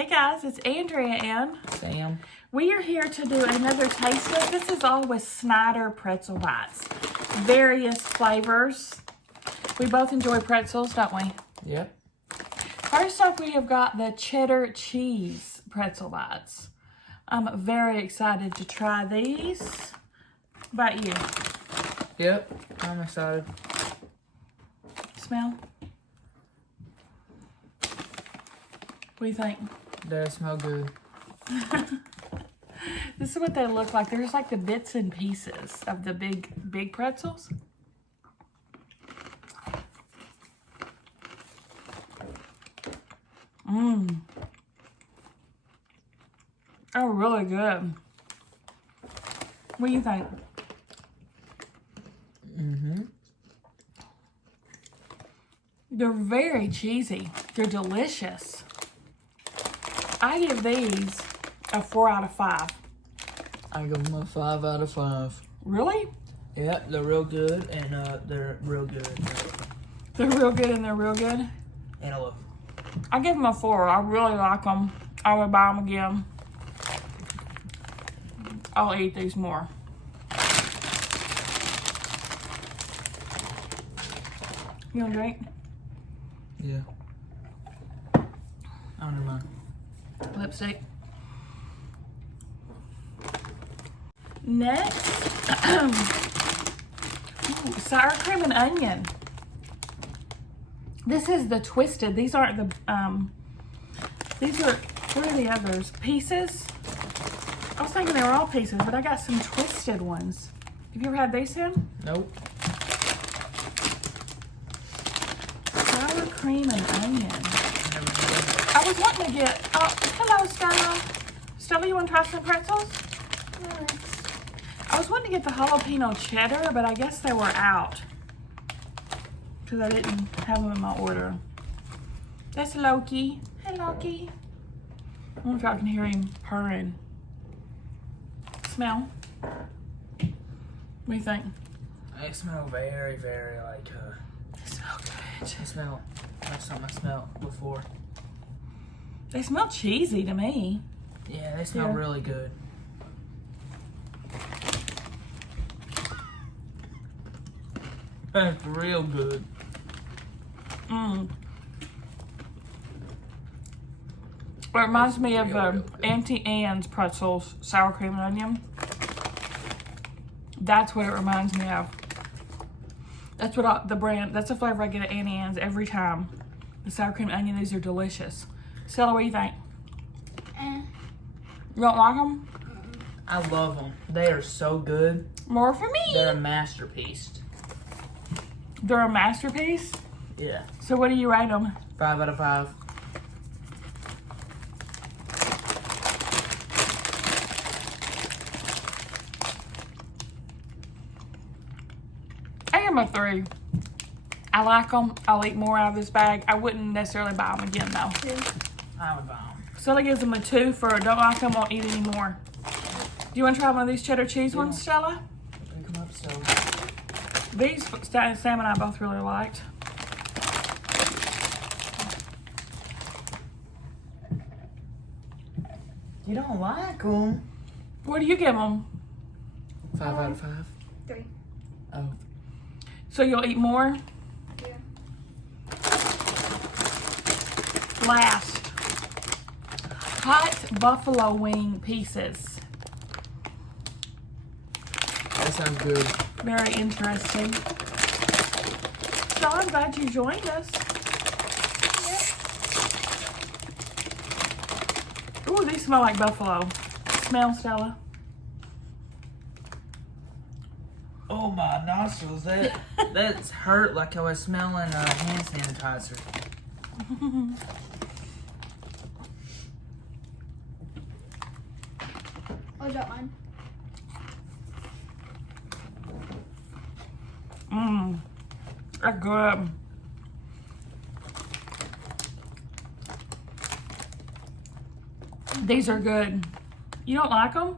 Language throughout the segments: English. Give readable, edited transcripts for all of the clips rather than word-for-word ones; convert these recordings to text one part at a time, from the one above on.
Hey guys, it's Andrea and Sam. We are here to do another tasting. This is all with Cheddar pretzel bites. Various flavors. We both enjoy pretzels, don't we? Yep. First up, we have got the cheddar cheese pretzel bites. I'm very excited to try these. What about you? Yep, I'm excited. Smell? What do you think? They smell good. This is what they look like. They're just like the bits and pieces of the big pretzels. Mmm. Oh, really good. What do you think? Mm-hmm. They're very cheesy. They're delicious. I give these a 4 out of 5. I give them a 5 out of 5. Really? Yep, they're real good and they're real good. They're real good and they're real good? And I love them. I give them a 4. I really like them. I would buy them again. I'll eat these more. You want a drink? Yeah. I don't mind. Lipstick. Next, ooh, sour cream and onion. This is the twisted. These aren't the, these are, what are the others? Pieces? I was thinking they were all pieces, but I got some twisted ones. Have you ever had these, Sam? Nope. Sour cream and onion. I was wanting to get, oh, hello, Stella. Stella, you want to try some pretzels? I was wanting to get the jalapeno cheddar, but I guess they were out. Because I didn't have them in my order. That's Loki. Hey, Loki. I wonder if y'all can hear him purring. Smell. What do you think? They smell very, very like, They smell good. they smell like something I smelled before. They smell cheesy to me. Yeah, they smell Yeah. really good. That's real good. Mmm. It reminds me of real good. Auntie Anne's pretzels, sour cream and onion. That's what it reminds me of. That's what the brand, that's the flavor I get at Auntie Anne's every time. The sour cream and onion, these are delicious. Stella, what do you think? You don't like them? I love them. They are so good. More for me. They're a masterpiece. They're a masterpiece? Yeah. So what do you rate them? 5 out of 5. I give them a 3. I like them. I'll eat more out of this bag. I wouldn't necessarily buy them again though. I would buy them. Stella gives them a 2 for don't like them, won't eat any more. Do you want to try one of these cheddar cheese ones, Stella? Pick them up, so. These Sam and I both really liked. You don't like them? What do you give them? 5 out of 5. 3. Oh. So you'll eat more? Yeah. Last. Hot buffalo wing pieces. That sounds good. Very interesting. So I'm glad you joined us. Ooh, these smell like buffalo. Smell, Stella. Oh, my nostrils. That's hurt like I was smelling hand sanitizer. I'll drop mine. Mmm. They're good. These are good. You don't like them?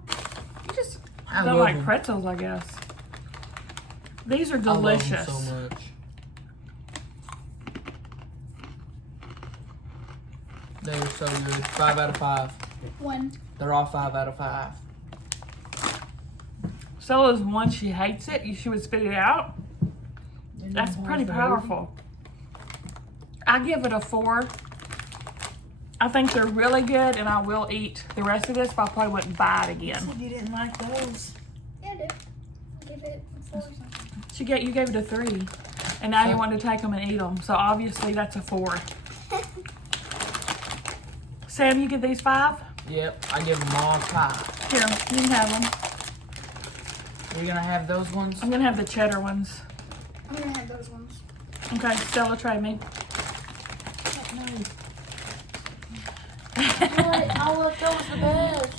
You just I don't love like them. pretzels, I guess. These are I love delicious. them so much. They're so good. 5 out of 5. 1. They're all 5 out of 5. Stella's one, she hates it. She would spit it out. That's pretty powerful. I give it a 4. I think they're really good, and I will eat the rest of this, but I probably wouldn't buy it You again. said you didn't like those. Yeah, I do. Give it a 4 or something. You gave it a 3, and now you want to take them and eat them. So obviously that's a 4. Sam, you give these 5? Yep, I give them all 5. Here, you can have them. You're gonna have those ones? I'm gonna have the cheddar ones. I'm gonna have those ones. Okay, Stella, trade me. I want those the best.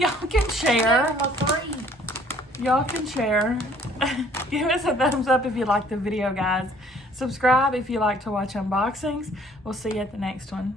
Y'all can share. A 3. Y'all can share. Give us a thumbs up if you like the video, guys. Subscribe if you like to watch unboxings. We'll see you at the next one.